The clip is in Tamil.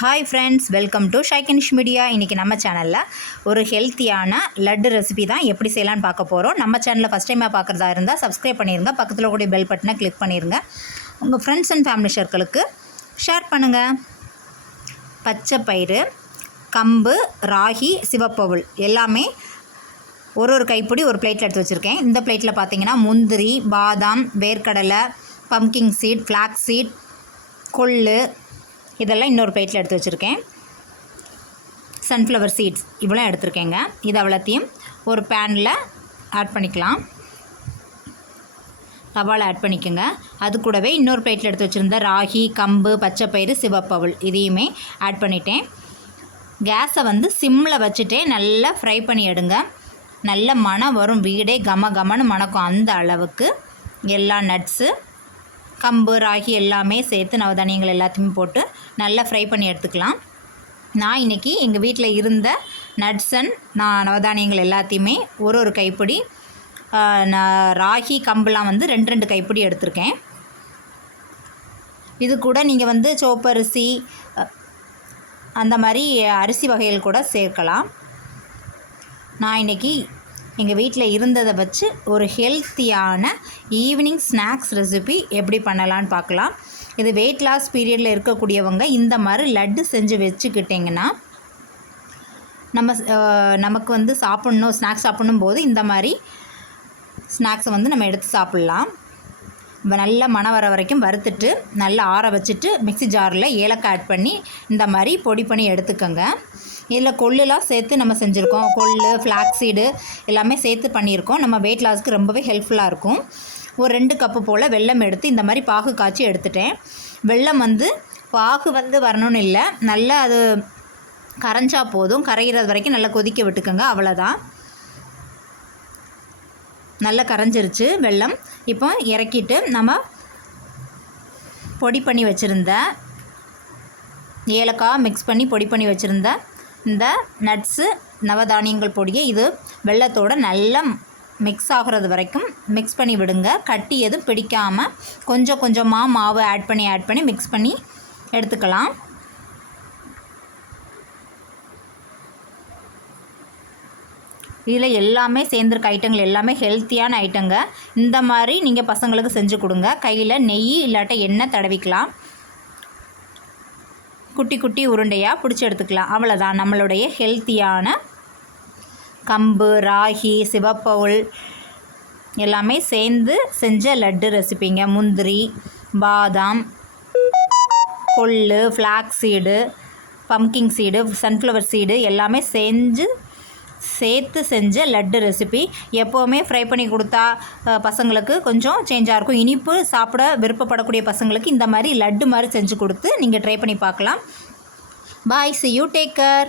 ஹாய் ஃப்ரெண்ட்ஸ், வெல்கம் டு ஷைகனிஷ் மீடியா. இன்றைக்கி நம்ம சேனலில் ஒரு ஹெல்த்தியான லட்டு ரெசிபி தான் எப்படி செய்யலான்னு பார்க்க போகிறோம். நம்ம சேனலில் ஃபஸ்ட் டைமாக பார்க்குறதா இருந்தால் சப்ஸ்கிரைப் பண்ணிடுங்க, பக்கத்தில் கூடிய பெல் பட்டனை கிளிக் பண்ணிடுங்க, உங்கள் ஃப்ரெண்ட்ஸ் அண்ட் ஃபேமிலி சர்க்கிளுக்கு ஷேர் பண்ணுங்கள். பச்சை பயிறு, கம்பு, ராகி, சிவப்பவுல் எல்லாமே ஒரு கைப்பிடி ஒரு பிளேட்டில் எடுத்து வச்சுருக்கேன். இந்த பிளேட்டில் பார்த்தீங்கன்னா முந்திரி, பாதாம், வேர்க்கடலை, பம்கின் சீட், ஃப்ளாக்ஸ் சீட், கொள்ளு இதெல்லாம் இன்னொரு பிளேட்டில் எடுத்து வச்சுருக்கேன். சன்ஃப்ளவர் சீட்ஸ் இவ்வளோ எடுத்துருக்கேங்க. இது அவ்வளோத்தையும் ஒரு பேனில் ஆட் பண்ணிக்கலாம். தவாவில் ஆட் பண்ணிக்கோங்க. அது கூடவே இன்னொரு பிளேட்டில் எடுத்து வச்சுருந்த ராகி, கம்பு, பச்சைப்பயிறு, சிவப்பவுல் இதையுமே ஆட் பண்ணிட்டேன். கேஸை சிம்மில் வச்சுட்டே நல்லா ஃப்ரை பண்ணி எடுங்க. நல்ல மணம் வரும், வீடே கம கமன்னு மணக்கும். அந்த அளவுக்கு எல்லா நட்ஸு, கம்பு, ராகி எல்லாமே சேர்த்து நவதானியங்கள் எல்லாத்தையுமே போட்டு நல்லா ஃப்ரை பண்ணி எடுத்துக்கலாம். நான் இன்றைக்கி எங்கள் வீட்டில் இருந்த நட்ஸ் அண்ட் நவதானியங்கள் எல்லாத்தையுமே ஒரு கைப்பிடி, ராகி, கம்புலாம் 2 கைப்பிடி எடுத்திருக்கேன். இது கூட நீங்கள் சோப்பரிசி அந்த மாதிரி அரிசி வகைகள் கூட சேர்க்கலாம். நான் இன்றைக்கி எங்கள் வீட்டில் இருந்ததை வச்சு ஒரு ஹெல்த்தியான ஈவினிங் ஸ்நாக்ஸ் ரெசிபி எப்படி பண்ணலான்னு பார்க்கலாம். இது வெயிட் லாஸ் பீரியடில் இருக்கக்கூடியவங்க இந்த மாதிரி லட்டு செஞ்சு வச்சுக்கிட்டிங்கன்னா நமக்கு சாப்பிட்ணும், ஸ்நாக்ஸ் சாப்பிட்ணும் போது இந்த மாதிரி ஸ்நாக்ஸை நம்ம எடுத்து சாப்பிட்லாம். நல்லா மணம் வர வரைக்கும் வறுத்துட்டு நல்லா ஆற வச்சுட்டு மிக்ஸி ஜாரில் ஏலக்காய் ஆட் பண்ணி இந்த மாதிரி பொடி பண்ணி எடுத்துக்கோங்க. இதில் கொள்ளுலாம் சேர்த்து நம்ம செஞ்சுருக்கோம். கொள்ளு, ஃப்ளாக்ஸ் சீடு எல்லாமே சேர்த்து பண்ணியிருக்கோம். நம்ம வெயிட் லாஸ்க்கு ரொம்பவே ஹெல்ப்ஃபுல்லாக இருக்கும். ஒரு 2 கப்பு போல் வெல்லம் எடுத்து இந்த மாதிரி பாகு காய்ச்சி எடுத்துட்டேன். வெல்லம் பாகு வரணும்னு இல்லை, நல்லா அது கரைஞ்சா போதும். கரைகிறது வரைக்கும் நல்லா கொதிக்க விட்டுக்கோங்க, அவ்வளோதான். நல்லா கரைஞ்சிருச்சு வெல்லம். இப்போ இறக்கிட்டு நம்ம பொடி பண்ணி வச்சுருந்த ஏலக்காய் மிக்ஸ் பண்ணி பொடி பண்ணி வச்சுருந்த இந்த நட்ஸு, நவதானியங்கள் பொடியை இது வெல்லத்தோடு நல்லா மிக்ஸ் ஆகிறது வரைக்கும் மிக்ஸ் பண்ணி விடுங்க. கட்டி எதுவும் பிடிக்காமல் கொஞ்சம் கொஞ்சமாக மாவு ஆட் பண்ணி மிக்ஸ் பண்ணி எடுத்துக்கலாம். இதில் எல்லாமே சேர்ந்துருக்க ஐட்டங்கள் எல்லாமே ஹெல்த்தியான ஐட்டங்க. இந்த மாதிரி நீங்கள் பசங்களுக்கு செஞ்சு கொடுங்க. கையில் நெய் இல்லாட்ட எண்ணெய் தடவிக்கலாம். குட்டி குட்டி உருண்டையாக பிடிச்சி எடுத்துக்கலாம். அவ்வளோதான், நம்மளுடைய ஹெல்த்தியான கம்பு, ராகி, சிவப்பவுல் எல்லாமே சேர்ந்து செஞ்ச லட்டு ரெசிபிங்க. முந்திரி, பாதாம், கொள்ளு, flax seed, pumpkin seed, sunflower seed எல்லாமே சேர்த்து செஞ்ச லட்டு ரெசிபி. எப்போவுமே ஃப்ரை பண்ணி கொடுத்தா பசங்களுக்கு கொஞ்சம் சேஞ்சாக இருக்கும். இனிப்பு சாப்பிட விருப்பப்படக்கூடிய பசங்களுக்கு இந்த மாதிரி லட்டு மாதிரி செஞ்சு கொடுத்து நீங்கள் ட்ரை பண்ணி பார்க்கலாம். பாய், see you, take care.